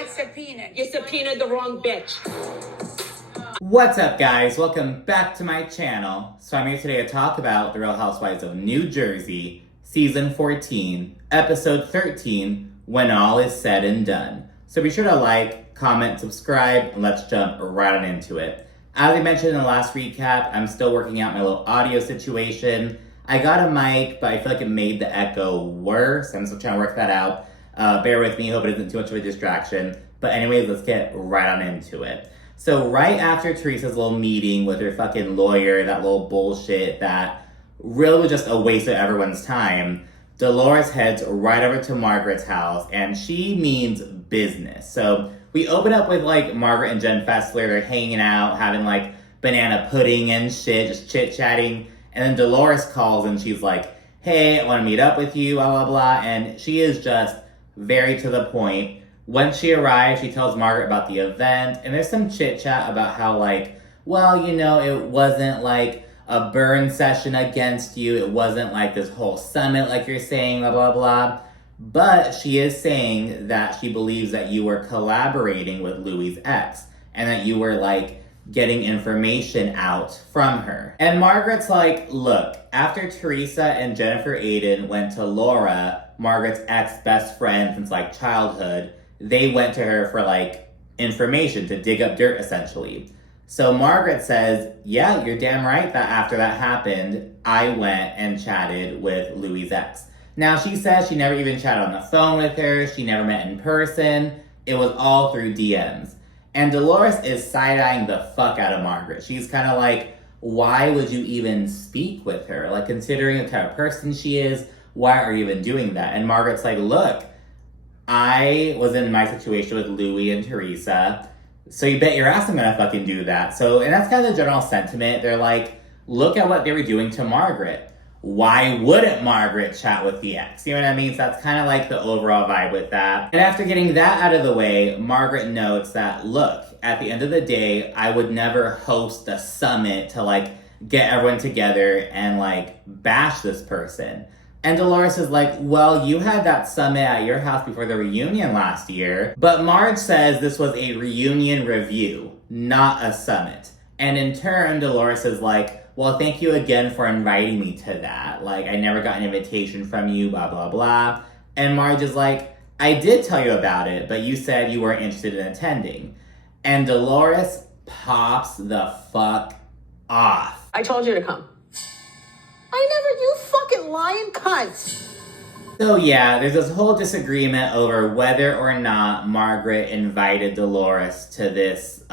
got subpoenaed. You subpoenaed the wrong bitch. What's up, guys? Welcome back to my channel. So I'm here today to talk about The Real Housewives of New Jersey, Season 14, Episode 13, When All Is Said and Done. So be sure to like, comment, subscribe, and let's jump right on into it. As I mentioned in the last recap, I'm still working out my little audio situation. I got a mic, but I feel like it made the echo worse. I'm still trying to work that out. Bear with me, hope it isn't too much of a distraction. But anyways, let's get right on into it. So right after Teresa's little meeting with her fucking lawyer, that little bullshit that really was just a waste of everyone's time, Dolores heads right over to Margaret's house, and she means business. So we open up with like Margaret and Jen Fessler. They're hanging out, having like banana pudding and shit, just chit-chatting. And then Dolores calls and she's like, hey, I want to meet up with you, blah, blah, blah. And she is just very to the point. When she arrives, she tells Margaret about the event. And there's some chit-chat about how like, well, you know, it wasn't like a burn session against you. It wasn't like this whole summit like you're saying, blah, blah, blah. But she is saying that she believes that you were collaborating with Louis' ex. And that you were like, getting information out from her. And Margaret's like, look, after Teresa and Jennifer Aiden went to Laura, Margaret's ex-best friend since like childhood, they went to her for like information to dig up dirt essentially. So Margaret says, yeah, you're damn right that after that happened, I went and chatted with Louis' ex. Now she says she never even chatted on the phone with her, she never met in person, it was all through DMs. And Dolores is side-eyeing the fuck out of Margaret. She's kind of like, why would you even speak with her? Like, considering the type of person she is, why are you even doing that? And Margaret's like, look, I was in my situation with Louis and Teresa, so you bet your ass I'm gonna fucking do that. So, and that's kind of the general sentiment. They're like, look at what they were doing to Margaret. Why wouldn't Margaret chat with the ex? You know what I mean? So that's kind of like the overall vibe with that. And after getting that out of the way, Margaret notes that, look, at the end of the day, I would never host a summit to like get everyone together and like bash this person. And Dolores is like, well, you had that summit at your house before the reunion last year. But Marge says this was a reunion review, not a summit. And in turn, Dolores is like, well, thank you again for inviting me to that. Like, I never got an invitation from you, blah, blah, blah. And Marge is like, I did tell you about it, but you said you weren't interested in attending. And Dolores pops the fuck off. I told you to come. I never, you fucking lying cunt. So yeah, there's this whole disagreement over whether or not Margaret invited Dolores to this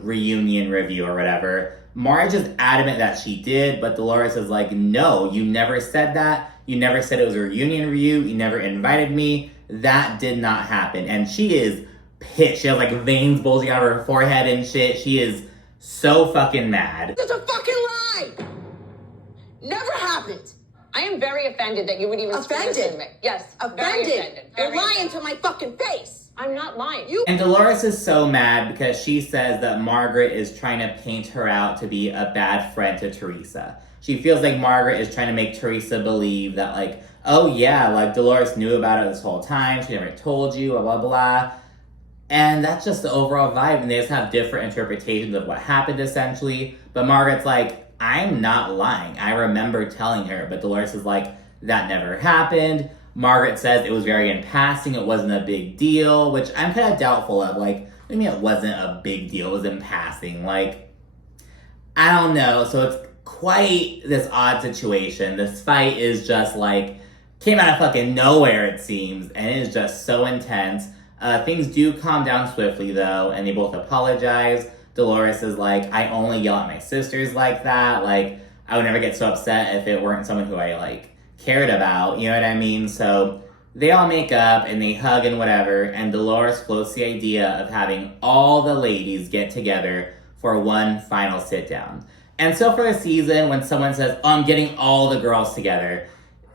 reunion review or whatever. Marge is adamant that she did, but Dolores is like, no, you never said that. You never said it was a reunion review. You never invited me. That did not happen. And she is pissed. She has like veins bulging out of her forehead and shit. She is so fucking mad. It's a fucking lie. Never happened. I am very offended that you would even say this to me. Yes, very offended. You're lying to my fucking face. I'm not lying. And Dolores is so mad because she says that Margaret is trying to paint her out to be a bad friend to Teresa. She feels like Margaret is trying to make Teresa believe that like, oh yeah, like Dolores knew about it this whole time. She never told you, blah, blah, blah. And that's just the overall vibe. And they just have different interpretations of what happened essentially. But Margaret's like, I'm not lying. I remember telling her. But Dolores is like, that never happened. Margaret says it was very in passing, it wasn't a big deal, which I'm kind of doubtful of. Like, I mean, it wasn't a big deal, it was in passing. Like, I don't know. So it's quite this odd situation. This fight is just like, came out of fucking nowhere, it seems, and it is just so intense. Things do calm down swiftly, though, and they both apologize. Dolores is like, I only yell at my sisters like that. Like, I would never get so upset if it weren't someone who I, like, cared about, you know what I mean? So they all make up and they hug and whatever, and Dolores floats the idea of having all the ladies get together for one final sit down. And so for the season, when someone says, oh, I'm getting all the girls together,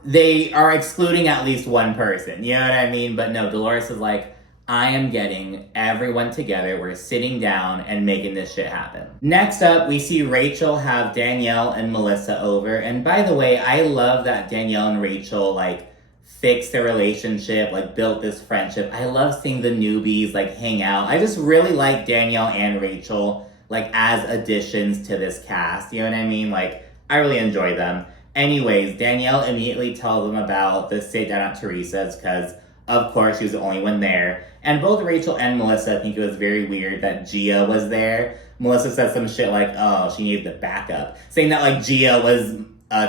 they are excluding at least one person, you know what I mean? But no, Dolores is like, I am getting everyone together. We're sitting down and making this shit happen. Next up, we see Rachel have Danielle and Melissa over. And by the way, I love that Danielle and Rachel, like, fixed their relationship, like built this friendship. I love seeing the newbies like hang out. I just really like Danielle and Rachel like as additions to this cast. You know what I mean? Like I really enjoy them. Anyways, Danielle immediately tells them about the sit down at Teresa's because of course she was the only one there. And both Rachel and Melissa think it was very weird that Gia was there. Melissa said some shit like, oh, she needed the backup. Saying that like Gia was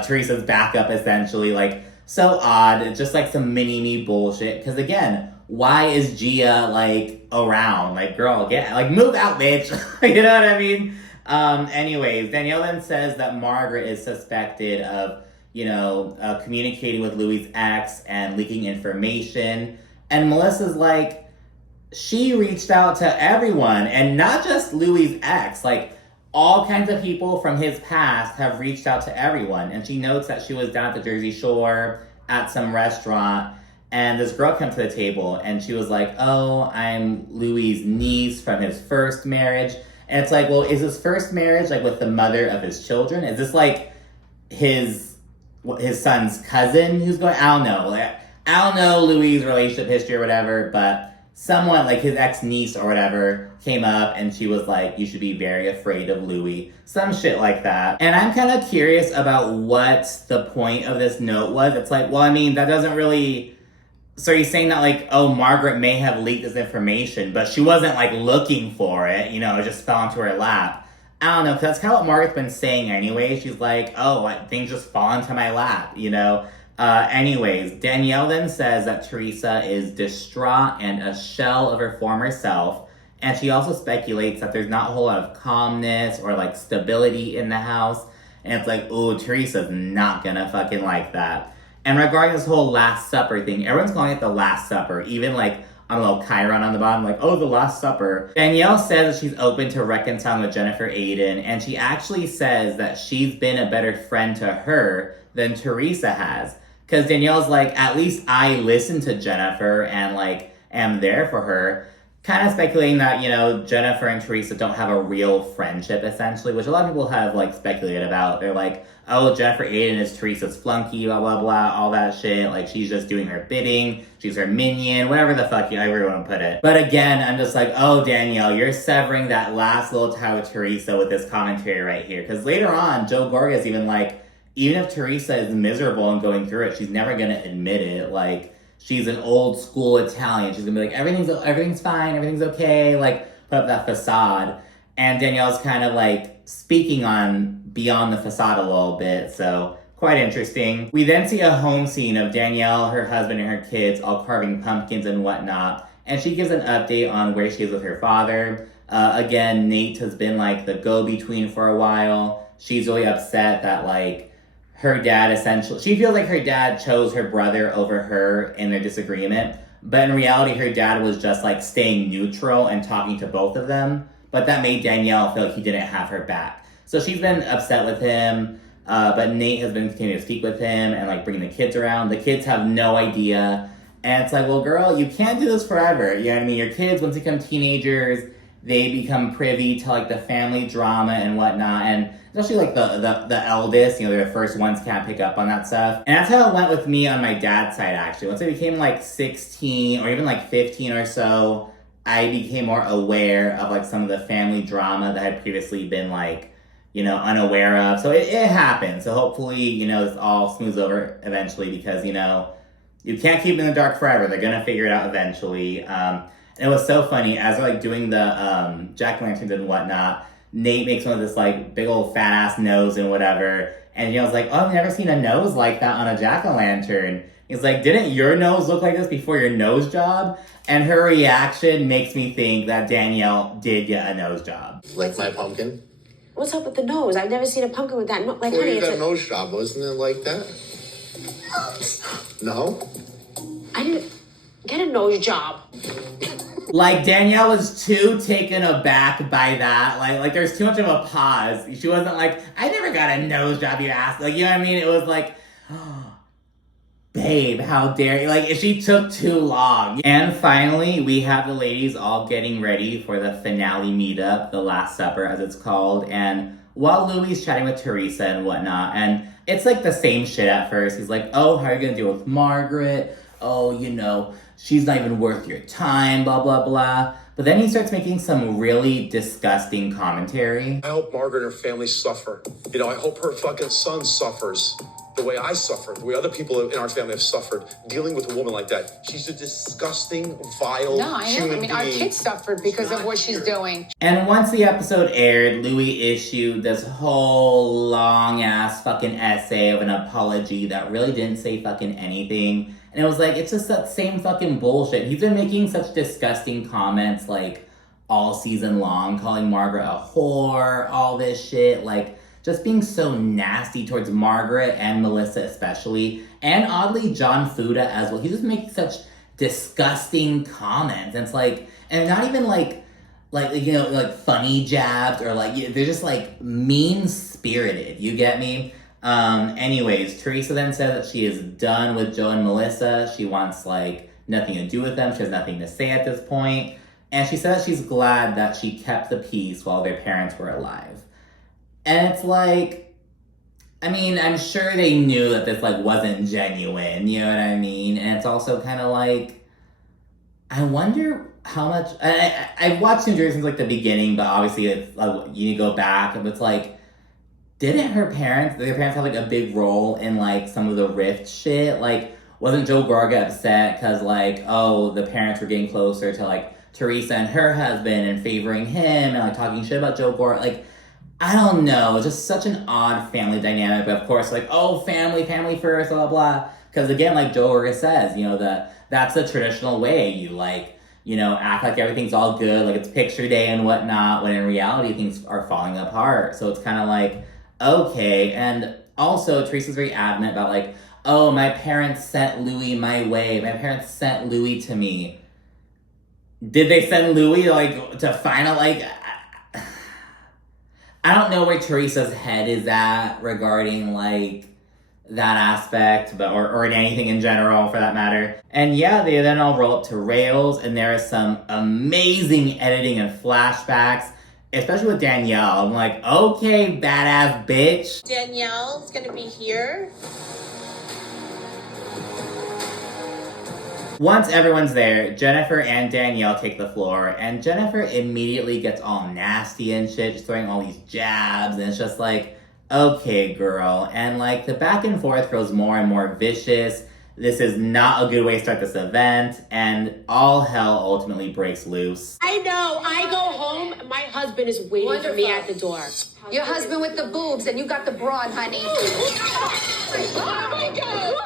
Teresa's backup essentially. Like so odd. Just like some mini-me bullshit. Because again, why is Gia like around? Like girl, move out, bitch. You know what I mean? Anyways, Danielle then says that Margaret is suspected of, communicating with Louis' ex and leaking information. And Melissa's like, she reached out to everyone, and not just Louis' ex, like all kinds of people from his past have reached out to everyone. And she notes that she was down at the Jersey Shore at some restaurant, and this girl came to the table, and she was like, oh, I'm Louis' niece from his first marriage. And it's like, well, is his first marriage like with the mother of his children? Is this like his son's cousin who's going? I don't know. Like, I don't know Louis' relationship history or whatever, but someone like his ex-niece or whatever came up and she was like, you should be very afraid of Louis. Some shit like that. And I'm kind of curious about what the point of this note was. It's like, well, I mean, that doesn't really... So you're saying that like, oh, Margaret may have leaked this information, but she wasn't like looking for it, it just fell into her lap. I don't know, because that's kind of what Margaret's been saying anyway. She's like, oh, things just fall into my lap, Anyways, Danielle then says that Teresa is distraught and a shell of her former self. And she also speculates that there's not a whole lot of calmness or like stability in the house. And it's like, oh, Teresa's not gonna fucking like that. And regarding this whole Last Supper thing, everyone's calling it the Last Supper. Even like on a little chyron on the bottom, like, oh, the Last Supper. Danielle says that she's open to reconciling with Jennifer Aydin. And she actually says that she's been a better friend to her than Teresa has. Because Danielle's like, at least I listen to Jennifer and like am there for her. Kind of speculating that, Jennifer and Teresa don't have a real friendship essentially, which a lot of people have like speculated about. They're like, oh, Jennifer Aydin is Teresa's flunky, blah, blah, blah, all that shit. Like she's just doing her bidding. She's her minion, whatever the fuck you ever want to put it. But again, I'm just like, oh, Danielle, you're severing that last little tie with Teresa with this commentary right here. Because later on, Joe Gorga's even like, even if Teresa is miserable and going through it, she's never going to admit it. Like, she's an old school Italian. She's going to be like, everything's fine, everything's okay. Like, put up that facade. And Danielle's kind of like speaking on beyond the facade a little bit. So, quite interesting. We then see a home scene of Danielle, her husband, and her kids all carving pumpkins and whatnot. And she gives an update on where she is with her father. Again, Nate has been like the go-between for a while. She's really upset that like, her dad she feels like her dad chose her brother over her in their disagreement. But in reality, her dad was just like staying neutral and talking to both of them. But that made Danielle feel like he didn't have her back. So she's been upset with him. But Nate has been continuing to speak with him and like bringing the kids around. The kids have no idea. And it's like, well, girl, you can't do this forever. You know what I mean? Your kids, once they become teenagers, they become privy to like the family drama and whatnot. And especially like the eldest, they're the first ones can't pick up on that stuff. And that's how it went with me on my dad's side, actually. Once I became like 16 or even like 15 or so, I became more aware of like some of the family drama that I had previously been like, unaware of. So it happened. So hopefully, this all smooths over eventually because, you can't keep them in the dark forever. They're going to figure it out eventually. And it was so funny as they're like doing the jack-o'-lanterns and whatnot. Nate makes one of this like big old fat ass nose and whatever. And I was like, oh, I've never seen a nose like that on a jack-o'-lantern. He's like, didn't your nose look like this before your nose job? And her reaction makes me think that Danielle did get a nose job. Like my pumpkin? What's up with the nose? I've never seen a pumpkin with that. Like, Well, honey, you got it's a nose job, wasn't it like that? No? I didn't get a nose job. Like, Danielle was too taken aback by that. Like there's too much of a pause. She wasn't like, I never got a nose job, you ass. Like, you know what I mean? It was like, oh, babe, how dare you? Like, she took too long. And finally, we have the ladies all getting ready for the finale meetup, the Last Supper, as it's called. And while Louie's chatting with Teresa and whatnot, and it's like the same shit at first. He's like, oh, how are you gonna deal with Margaret? Oh, you know, she's not even worth your time, blah, blah, blah. But then he starts making some really disgusting commentary. I hope Margaret and her family suffer. You know, I hope her fucking son suffers the way I suffered, the way other people in our family have suffered, dealing with a woman like that. She's a disgusting, vile No, I know. human I mean, our being. kids suffered because of what she's doing. And once the episode aired, Louis issued this whole long-ass fucking essay of an apology that really didn't say fucking anything. And it was like, it's just that same fucking bullshit. He's been making such disgusting comments, like, all season long, calling Margaret a whore, all this shit, like, just being so nasty towards Margaret and Melissa especially, and oddly, John Fuda as well. He's just making such disgusting comments. And it's like, and not even like, you know, like funny jabs or like, they're just like mean-spirited, you get me? Anyways, Teresa then said that she is done with Joe and Melissa. She wants like nothing to do with them. She has nothing to say at this point. And she said that she's glad that she kept the peace while their parents were alive. And it's like, I mean, I'm sure they knew that this like wasn't genuine, you know what I mean? And it's also kind of like, I wonder how much, I've watched New Jersey since like the beginning, but obviously it's, you need to go back, and it's like, didn't their parents have like a big role in like some of the rift shit? Like, wasn't Joe Gorga upset because like, oh, the parents were getting closer to like Teresa and her husband and favoring him and like talking shit about Joe Gorga? Like, I don't know, it's just such an odd family dynamic. But of course, like, oh, family first, blah, blah. Because again, like Joe Gorga says, you know, that's the traditional way. You like, you know, act like everything's all good, like it's picture day and whatnot, when in reality things are falling apart. So it's kind of like, okay. And also, Teresa's very adamant about like, oh, my parents sent Louis my way. My parents sent Louis to me. Did they send Louis like to final like? I don't know where Teresa's head is at regarding like that aspect, but or in anything in general for that matter. And yeah, they then all roll up to Rails, and there is some amazing editing and flashbacks, especially with Danielle. I'm like, okay, badass bitch. Danielle's gonna be here. Once everyone's there, Jennifer and Danielle take the floor, and Jennifer immediately gets all nasty and shit, just throwing all these jabs, and it's just like, okay, girl. And like the back and forth grows more and more vicious. This is not a good way to start this event, and all hell ultimately breaks loose. I know. I go home. My husband is waiting for me at the door. Your husband with the boobs, and you got the broad, honey. Oh my God!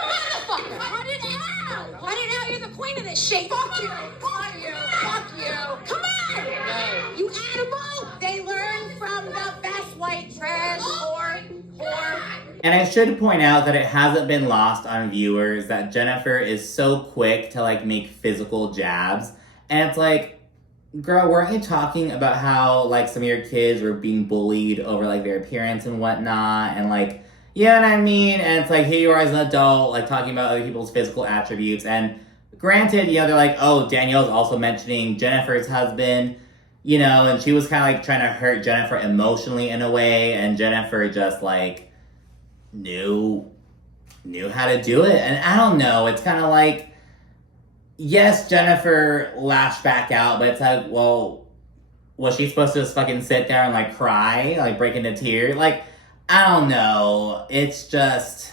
Cut it out! Cut it out! You're the queen of this shit. Fuck you! Fuck you! Fuck you! Come on! You animal! They learn from the best white trash whore. And I should point out that it hasn't been lost on viewers that Jennifer is so quick to like make physical jabs. And it's like, girl, weren't you talking about how like some of your kids were being bullied over like their appearance and whatnot? And like, you know what I mean? And it's like, here you are as an adult, like talking about other people's physical attributes. And granted, you know, they're like, oh, Danielle's also mentioning Jennifer's husband, you know, and she was kind of like trying to hurt Jennifer emotionally in a way. And Jennifer just like knew how to do it. And I don't know, it's kind of like, yes, Jennifer lashed back out, but it's like, well, was she supposed to just fucking sit there and like cry, like break into tears? Like, I don't know. It's just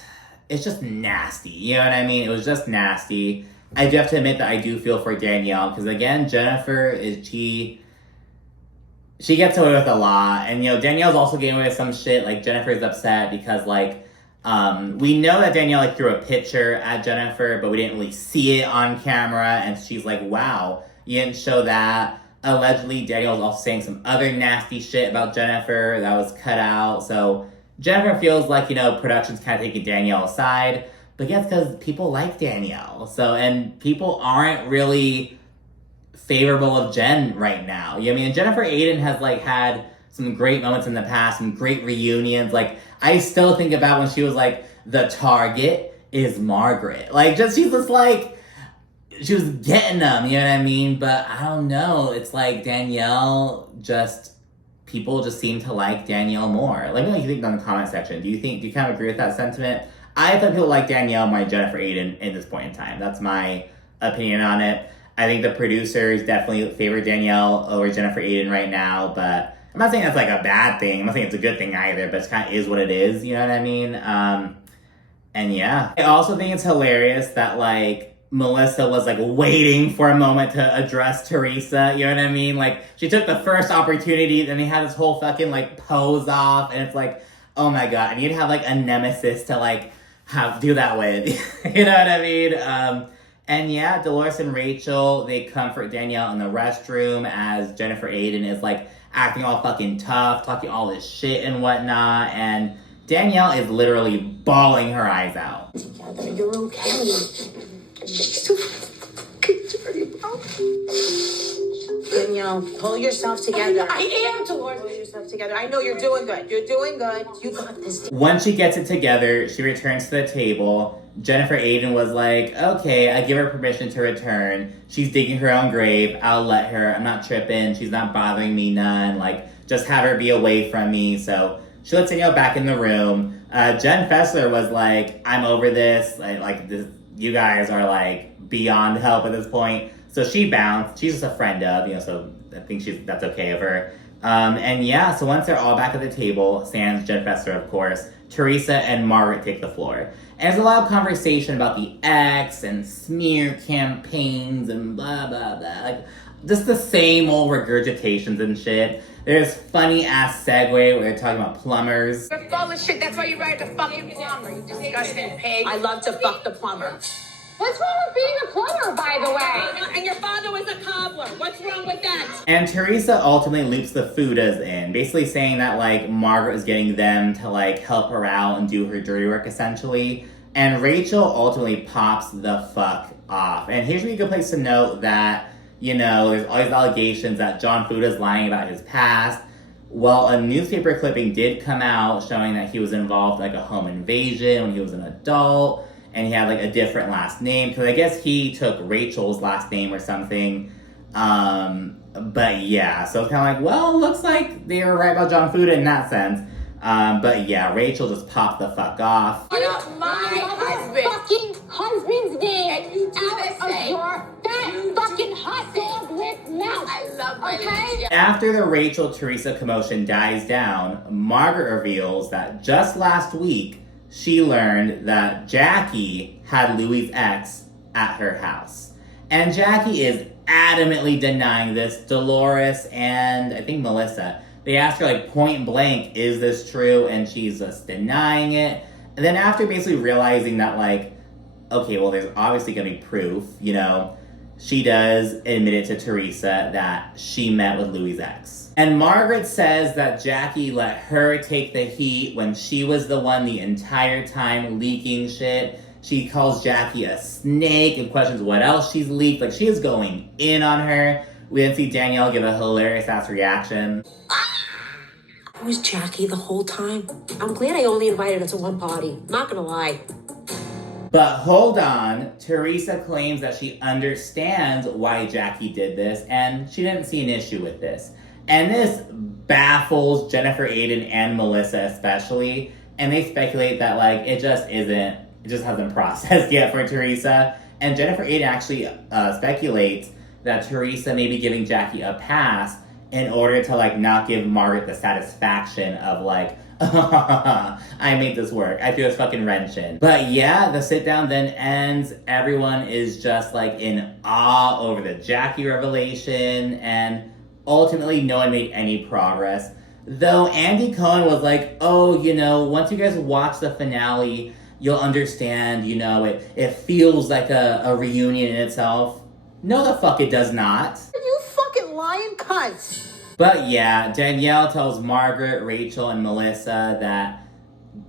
nasty. You know what I mean? It was just nasty. I do have to admit that I do feel for Danielle, because again, Jennifer she gets away with a lot. And, you know, Danielle's also getting away with some shit. Like, Jennifer's upset because, like, we know that Danielle, like, threw a picture at Jennifer, but we didn't really see it on camera. And she's like, wow, you didn't show that. Allegedly, Danielle's also saying some other nasty shit about Jennifer that was cut out. So Jennifer feels like, you know, production's kind of taking Danielle aside. But yeah, it's because people like Danielle. So, and people aren't really favorable of Jen right now. You know what I mean? Jennifer Aiden has like had some great moments in the past, some great reunions. Like, I still think about when she was like, the target is Margaret. Like, just, she's just like, she was getting them, you know what I mean? But I don't know. It's like Danielle just people just seem to like Danielle more. Let me know what you think in the comment section. Do you kind of agree with that sentiment? I thought people like Danielle more than Jennifer Aiden at this point in time. That's my opinion on it. I think the producers definitely favor Danielle over Jennifer Aiden right now, but I'm not saying that's like a bad thing. I'm not saying it's a good thing either, but it kind of is what it is, you know what I mean? And yeah. I also think it's hilarious that like Melissa was like waiting for a moment to address Teresa, you know what I mean? Like she took the first opportunity, then they had this whole fucking like pose off, and it's like, oh my god, I need to have like a nemesis to like do that with, you know what I mean? And yeah, Dolores and Rachel, they comfort Danielle in the restroom as Jennifer Aiden is like acting all fucking tough, talking all this shit and whatnot, and Danielle is literally bawling her eyes out. Together, you're okay. She's so fucking dirty, bro. Danielle, pull yourself together. I am, Dolores. Pull yourself together. I know you're doing good. You're doing good. You got this. Once she gets it together, she returns to the table. Jennifer Aiden was like, okay, I give her permission to return. She's digging her own grave. I'll let her. I'm not tripping. She's not bothering me none. Like, just have her be away from me. So she lets Danielle back in the room. Jen Fessler was like, I'm over this. Like this, you guys are like beyond help at this point. So she bounced. She's just a friend of, you know, so I think that's okay of her. And yeah, so once they're all back at the table, sans Jen Fessler, of course, Teresa and Margaret take the floor. And there's a lot of conversation about the ex and smear campaigns and blah, blah, blah. Like, just the same old regurgitations and shit. There's funny ass segue where they're talking about plumbers. You're full of shit. That's why you ride the fucking plumber, you disgusting pig. I love to fuck the plumber. What's wrong with being a plumber, by the way? And your father was a cobbler. What's wrong with that? And Teresa ultimately loops the Fudas in, basically saying that, like, Margaret was getting them to, like, help her out and do her dirty work, essentially. And Rachel ultimately pops the fuck off. And here's a good place to note that, you know, there's all these allegations that John Fuda's lying about his past. Well, a newspaper clipping did come out showing that he was involved in, like, a home invasion when he was an adult. And he had, like, a different last name. Because I guess he took Rachel's last name or something. But yeah, so it's kind of like, well, looks like they were right about John Fuda in that sense. But yeah, Rachel just popped the fuck off. Get my fucking husband's name And you do the out of same. your fat fucking hot dog lip mouth. I love my Okay? After the Rachel-Teresa commotion dies down, Margaret reveals that just last week, she learned that Jackie had Louis' ex at her house. And Jackie is adamantly denying this. Dolores and I think Melissa, they asked her like point blank, is this true? And she's just denying it. And then after basically realizing that like, okay, well there's obviously gonna be proof, you know, she does admit it to Teresa that she met with Louis' ex. And Margaret says that Jackie let her take the heat when she was the one the entire time leaking shit. She calls Jackie a snake and questions what else she's leaked. Like, she is going in on her. We then see Danielle give a hilarious ass reaction. It was Jackie the whole time. I'm glad I only invited her to one party. Not gonna lie. But hold on, Teresa claims that she understands why Jackie did this, and she didn't see an issue with this. And this baffles Jennifer Aiden and Melissa especially, and they speculate that like it just hasn't processed yet for Teresa. And Jennifer Aiden actually speculates that Teresa may be giving Jackie a pass in order to like not give Margaret the satisfaction of like, I made this work. I threw this fucking wrench in. But yeah, the sit down then ends. Everyone is just like in awe over the Jackie revelation, and ultimately no one made any progress. Though Andy Cohen was like, oh, you know, once you guys watch the finale, you'll understand, you know, it feels like a reunion in itself. No, the fuck it does not. You fucking lying cunts. But yeah, Danielle tells Margaret, Rachel, and Melissa that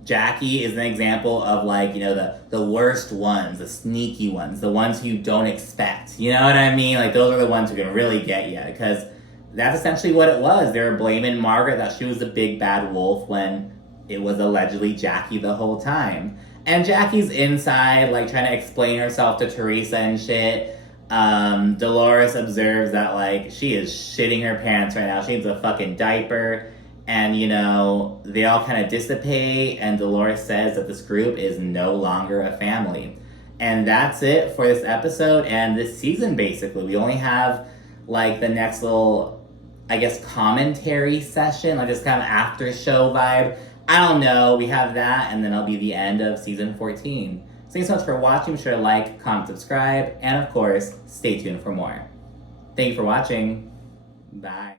Jackie is an example of like, you know, the worst ones, the sneaky ones, the ones who you don't expect. You know what I mean? Like, those are the ones who can really get you, because that's essentially what it was. They were blaming Margaret that she was the big bad wolf when it was allegedly Jackie the whole time. And Jackie's inside, like, trying to explain herself to Teresa and shit. Dolores observes that, like, she is shitting her pants right now. She needs a fucking diaper. And, you know, they all kind of dissipate, and Dolores says that this group is no longer a family. And that's it for this episode and this season, basically. We only have, like, the next little, I guess, commentary session, like this kind of after show vibe. I don't know. We have that, and then it'll be the end of season 14. Thanks so much for watching. Be sure to like, comment, subscribe, and of course, stay tuned for more. Thank you for watching. Bye.